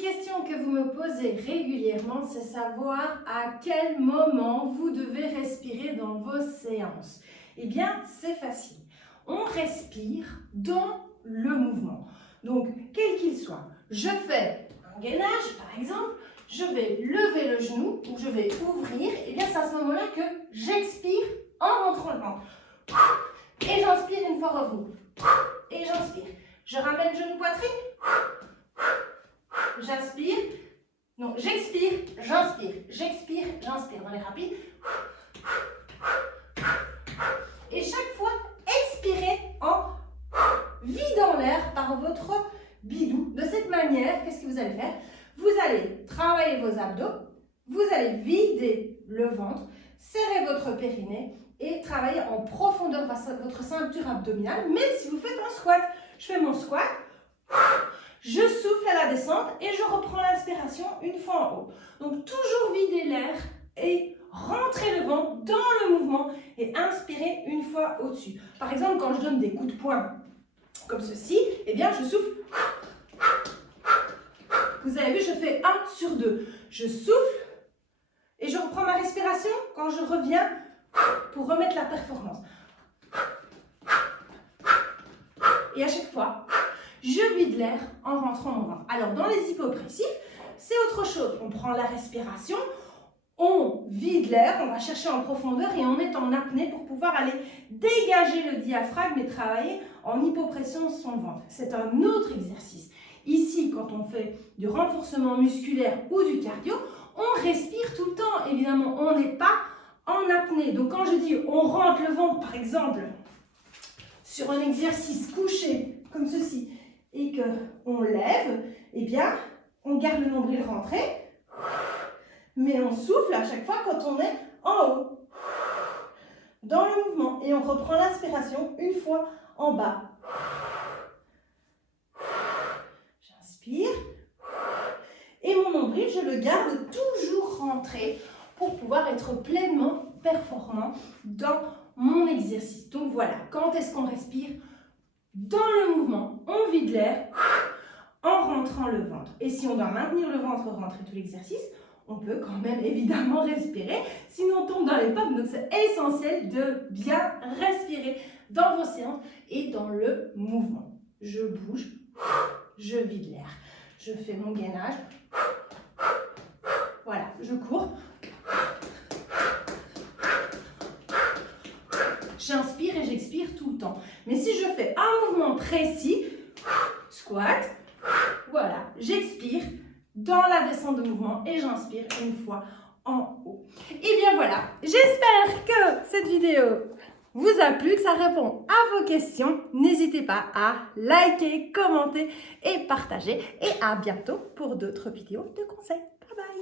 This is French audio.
question que vous me posez régulièrement, c'est savoir à quel moment vous devez respirer dans vos séances. Eh bien, c'est facile. On respire dans le mouvement. Donc, quel qu'il soit. Je fais un gainage, par exemple, je vais lever le genou ou je vais ouvrir. Eh bien, c'est à ce moment-là que j'expire en rentrant le ventre. Et j'inspire une fois revenu. Et j'inspire. Je ramène genou poitrine. J'inspire. Non, j'expire, j'inspire. J'expire, j'inspire. Dans les rapides. Et chaque fois, expirez en vidant l'air par votre bidou. De cette manière, qu'est-ce que vous allez faire? Vous allez travailler vos abdos. Vous allez vider le ventre. Serrer votre périnée. Et travailler en profondeur votre ceinture abdominale, même si vous faites un squat. Je fais mon squat, je souffle à la descente et je reprends l'inspiration une fois en haut. Donc toujours vider l'air et rentrer le ventre dans le mouvement et inspirer une fois au-dessus. Par exemple, quand je donne des coups de poing comme ceci, eh bien je souffle. Vous avez vu, je fais 1 sur 2. Je souffle et je reprends ma respiration quand je reviens pour remettre la performance. Et à chaque fois, je vide l'air en rentrant mon ventre. Alors, dans les hypopressifs, c'est autre chose. On prend la respiration, on vide l'air, on va chercher en profondeur et on est en apnée pour pouvoir aller dégager le diaphragme et travailler en hypopression son ventre. C'est un autre exercice. Ici, quand on fait du renforcement musculaire ou du cardio, on respire tout le temps. Évidemment, on n'est pas en apnée. Donc quand je dis on rentre le ventre, par exemple, sur un exercice couché comme ceci, et qu'on lève, eh bien, on garde le nombril rentré, mais on souffle à chaque fois quand on est en haut, dans le mouvement, et on reprend l'inspiration une fois en bas. J'inspire, et mon nombril, je le garde toujours rentré, pour pouvoir être pleinement performant dans mon exercice. Donc voilà, quand est-ce qu'on respire? Dans le mouvement, on vide l'air en rentrant le ventre. Et si on doit maintenir le ventre rentré tout l'exercice, on peut quand même évidemment respirer, sinon on tombe dans les pommes. Donc c'est essentiel de bien respirer dans vos séances et dans le mouvement. Je bouge, je vide l'air, je fais mon gainage. Voilà, je cours. J'inspire et j'expire tout le temps. Mais si je fais un mouvement précis, squat, voilà, j'expire dans la descente de mouvement et j'inspire une fois en haut. Et bien voilà, j'espère que cette vidéo vous a plu, que ça répond à vos questions. N'hésitez pas à liker, commenter et partager. Et à bientôt pour d'autres vidéos de conseils. Bye bye!